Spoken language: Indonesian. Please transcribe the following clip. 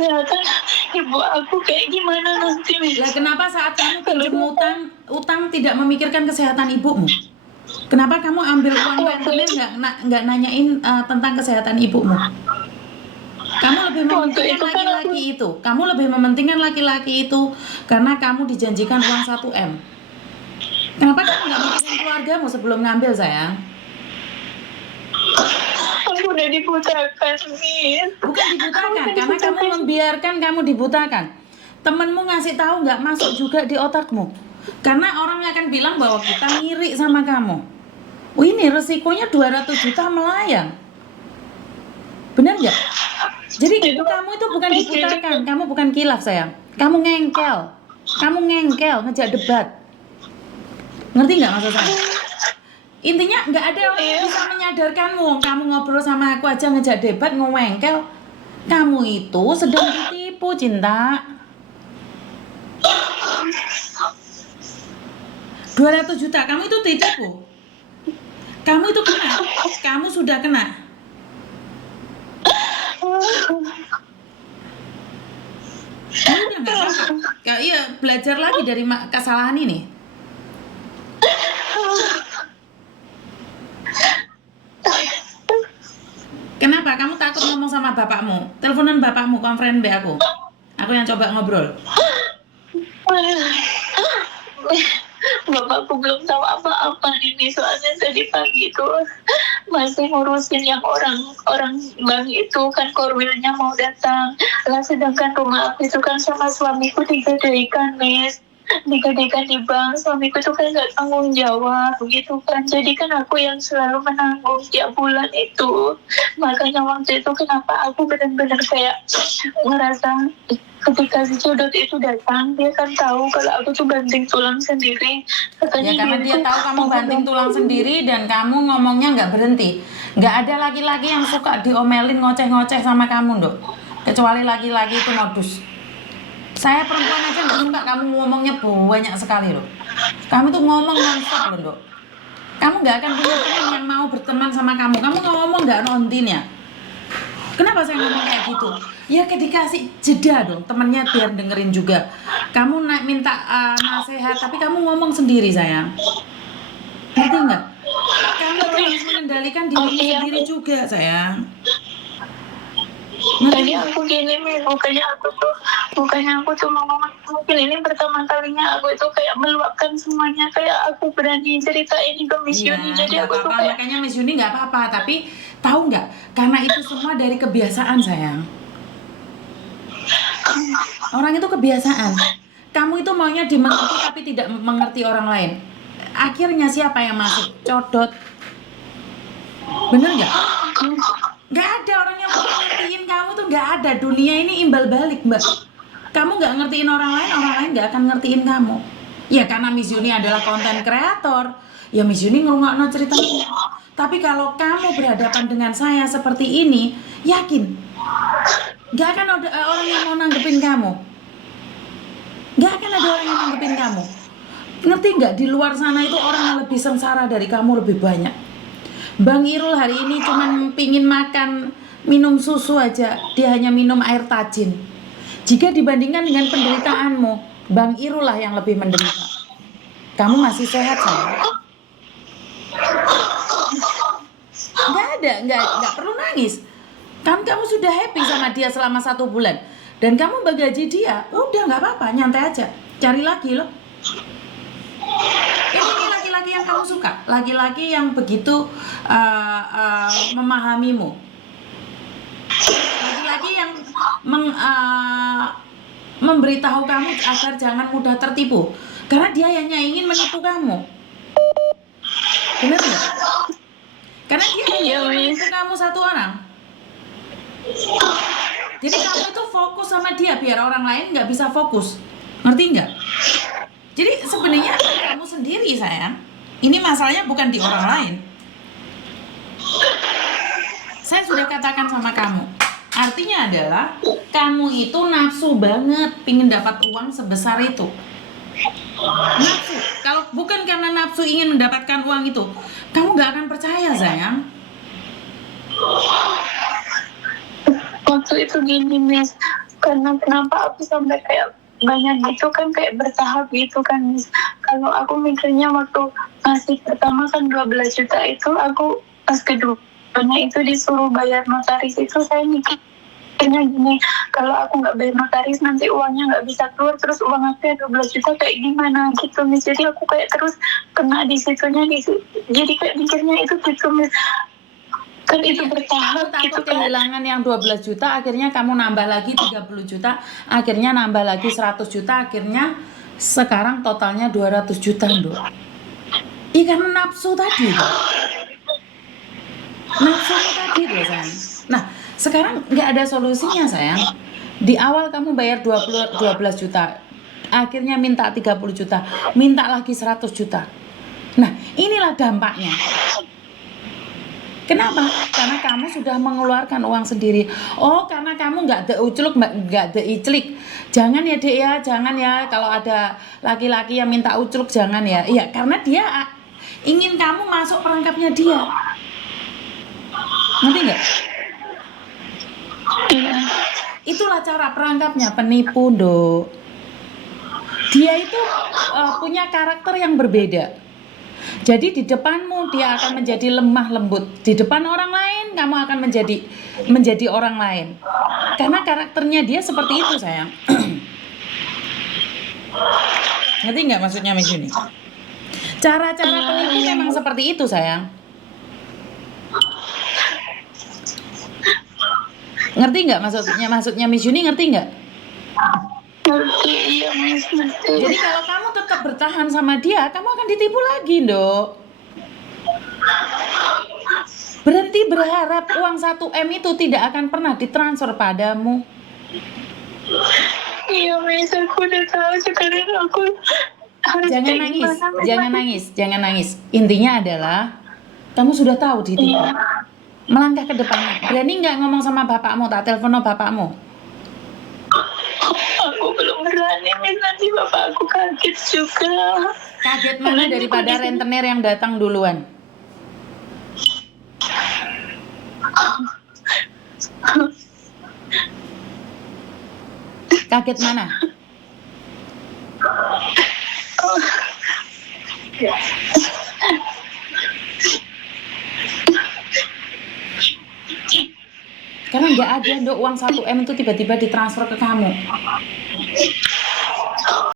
kesehatan ibu aku kayak gimana nanti, Miss? Lah kenapa saat kamu pinjam utang tidak memikirkan kesehatan ibumu? Kenapa kamu ambil uang rentenir nggak nanyain tentang kesehatan ibumu? Kamu lebih mementingkan laki-laki itu. Kamu lebih mementingkan laki-laki itu karena kamu dijanjikan uang 1 M. Kenapa kamu nggak mikirin keluargamu sebelum ngambil, sayang? Aku udah dibutakan, Miss. Bukan dibutakan, karena kamu membiarkan kamu dibutakan. Temenmu ngasih tahu nggak masuk juga di otakmu. Karena orang akan bilang bahwa kita ngiri sama kamu. Oh, ini resikonya 200 juta melayang. Benar nggak? Jadi kamu itu bukan dibutakan, kamu bukan kilaf, sayang. Kamu ngengkel. Kamu ngengkel, ngejak debat. Ngerti nggak maksud saya? Intinya nggak ada orang yang bisa menyadarkanmu. Kamu ngobrol sama aku aja ngejak debat, ngewengkel. Kamu itu sedang ditipu, cinta. 200 juta, kamu itu ditipu. Kamu itu kena. Kamu sudah kena. Kamu udah nggak apa-apa. Iya, belajar lagi dari kesalahan ini. Kenapa? Kamu takut ngomong sama bapakmu? Teleponan bapakmu, konferen deh aku. Aku yang coba ngobrol. Bapakku belum tahu apa-apa ini, soalnya tadi pagi itu masih ngurusin yang orang bank itu kan, korwilnya mau datang lah, sedangkan rumah aku itu kan sama suamiku digadaikan, Miss, digadaikan di bank. Suamiku itu kan nggak tanggung jawab begitu kan, jadi kan aku yang selalu menanggung tiap bulan itu. Makanya waktu itu kenapa aku benar-benar kayak ngerasa ketika si Codot itu datang, dia kan tahu kalau aku tuh banting tulang sendiri. Katanya ya karena dia tahu kamu banting tulang sendiri dan kamu ngomongnya nggak berhenti. Nggak ada laki-laki yang suka diomelin ngoceh-ngoceh sama kamu, Dok. Kecuali laki-laki itu modus. Saya perempuan aja nggak suka kamu ngomongnya banyak sekali, loh. Kamu tuh ngomong non-stop, loh, Dok. Kamu nggak akan punya teman yang mau berteman sama kamu. Kamu ngomong nggak nontin ya. Kenapa saya ngomong kayak gitu? Ya dikasih jeda dong temennya biar dengerin juga. Kamu minta nasihat tapi kamu ngomong sendiri, sayang. Ngerti nggak? Kamu harus mengendalikan dirimu sendiri juga, sayang. Tadi aku gini, bukannya aku tuh ngomong, mungkin ini pertama kalinya aku itu kayak meluapkan semuanya, kayak aku berani cerita ini ke Miss Yuni. Jadi aku tuh kayak, makanya Miss Yuni nggak apa-apa, tapi tahu nggak? Karena itu semua dari kebiasaan, sayang. Orang itu kebiasaan. Kamu itu maunya dimengerti tapi tidak mengerti orang lain. Akhirnya siapa yang masuk? Codot. Bener nggak? Nggak ada orang yang ngertiin kamu tuh, nggak ada. Dunia ini imbal balik, Mbak. Kamu nggak ngertiin orang lain nggak akan ngertiin kamu. Ya karena Miss Yuni adalah konten kreator, ya Miss Yuni ngerungokno ceritanya. Tapi kalau kamu berhadapan dengan saya seperti ini, yakin nggak akan ada orang yang mau nanggepin kamu. Nggak akan ada orang yang nanggepin kamu. Ngerti nggak? Di luar sana itu orang yang lebih sengsara dari kamu lebih banyak. Bang Irul hari ini cuman pingin makan, minum susu aja, dia hanya minum air tajin. Jika dibandingkan dengan penderitaanmu, Bang Irul lah yang lebih menderita. Kamu masih sehat, sayang? Nggak perlu nangis. Kan kamu sudah happy sama dia selama 1 bulan. Dan kamu bagaji dia, udah nggak apa-apa, nyantai aja. Cari lagi loh. Ini laki-laki yang kamu suka, laki-laki yang begitu memahamimu, laki-laki yang memberitahu kamu agar jangan mudah tertipu, karena dia hanya ingin menipu kamu. Benar nggak? Karena dia hanya ingin menipu kamu 1 orang. Jadi kamu itu fokus sama dia biar orang lain nggak bisa fokus. Ngerti nggak? Jadi sebenarnya kamu sendiri, sayang. Ini masalahnya bukan di orang lain. Saya sudah katakan sama kamu. Artinya adalah kamu itu nafsu banget pingin dapat uang sebesar itu. Nafsu. Kalau bukan karena nafsu ingin mendapatkan uang itu, kamu nggak akan percaya, sayang. Waktu itu gini, Miss, karena kenapa aku sampai kayak banyak gitu kan, kayak bertahap gitu kan, Miss. Kalau aku mikirnya waktu masih pertama kan 12 juta itu, aku pas keduanya itu disuruh bayar notaris, itu saya mikirnya gini, kalau aku nggak bayar notaris nanti uangnya nggak bisa keluar, terus uang aku 12 juta kayak gimana gitu, Miss. Jadi aku kayak terus kena di situnya gitu, jadi kayak mikirnya itu gitu, Miss. Kan itu Iya, bertahap kamu gitu takut kan. kehilangan yang 12 juta, akhirnya kamu nambah lagi 30 juta, akhirnya nambah lagi 100 juta, akhirnya sekarang totalnya 200 juta, Nduk. Iya, karena nafsu tadi tuh. Nafsumu tadi tuh, sayang. Nah, sekarang nggak ada solusinya, sayang. Di awal kamu bayar 12 juta, akhirnya minta 30 juta, minta lagi 100 juta. Nah, inilah dampaknya. Kenapa? Karena kamu sudah mengeluarkan uang sendiri. Oh, karena kamu nggak deucluk, nggak deiclik. Jangan ya, Dek ya, jangan ya. Kalau ada laki-laki yang minta ucluk, jangan ya. Iya, karena dia ingin kamu masuk perangkapnya dia. Ngerti nggak? Iya. Itulah cara perangkapnya, penipu, Dok. Dia itu punya karakter yang berbeda. Jadi di depanmu dia akan menjadi lemah lembut. Di depan orang lain kamu akan menjadi orang lain. Karena karakternya dia seperti itu, sayang. Ngerti nggak maksudnya, Miss Yuni? Cara-cara penipu memang seperti itu, sayang. Ngerti nggak maksudnya Miss Yuni, ngerti nggak? Ngerti, iya, Miss, ngerti. Jadi kalau kamu tetap bertahan sama dia, kamu akan ditipu lagi, Dok. Berhenti berharap uang 1M itu tidak akan pernah ditransfer padamu. Iya, Miss, aku udah tahu, sekarang aku harus Jangan kayak nangis, gimana, Miss? jangan nangis, jangan nangis. Intinya adalah kamu sudah tahu ditipu. Iya. Melangkah ke depannya. Berani nggak ngomong sama bapakmu? Tak telepon bapakmu. Aku belum berani, Miss, nanti bapak aku kaget juga. Kaget mana daripada rentenir yang datang duluan? Kaget mana? Karena nggak ada, Dok, uang 1M itu tiba-tiba ditransfer ke kamu.